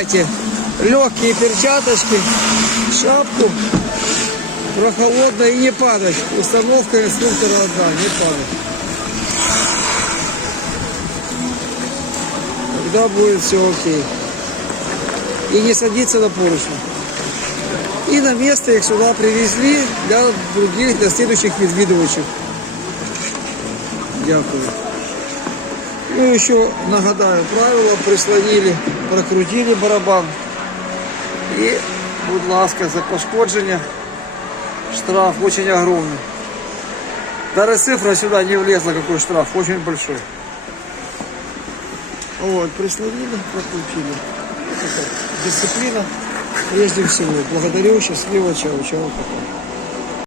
Одевайте легкие перчаточки, шапку, прохолодно и не падать. Установка инструктора одна, не падать. Тогда будет все окей. И не садиться на поручни. И на место их сюда привезли для других, для следующих відвідувачів. Дякую. Ну, еще нагадаю правила, прислонили, прокрутили барабан. И, будь ласка, за пошкодження штраф очень огромный. Даже цифра сюда не влезла, какой штраф, очень большой. Вот, прислонили, прокрутили. Это дисциплина, прежде всего. Благодарю, счастливо, чао, чао, пока.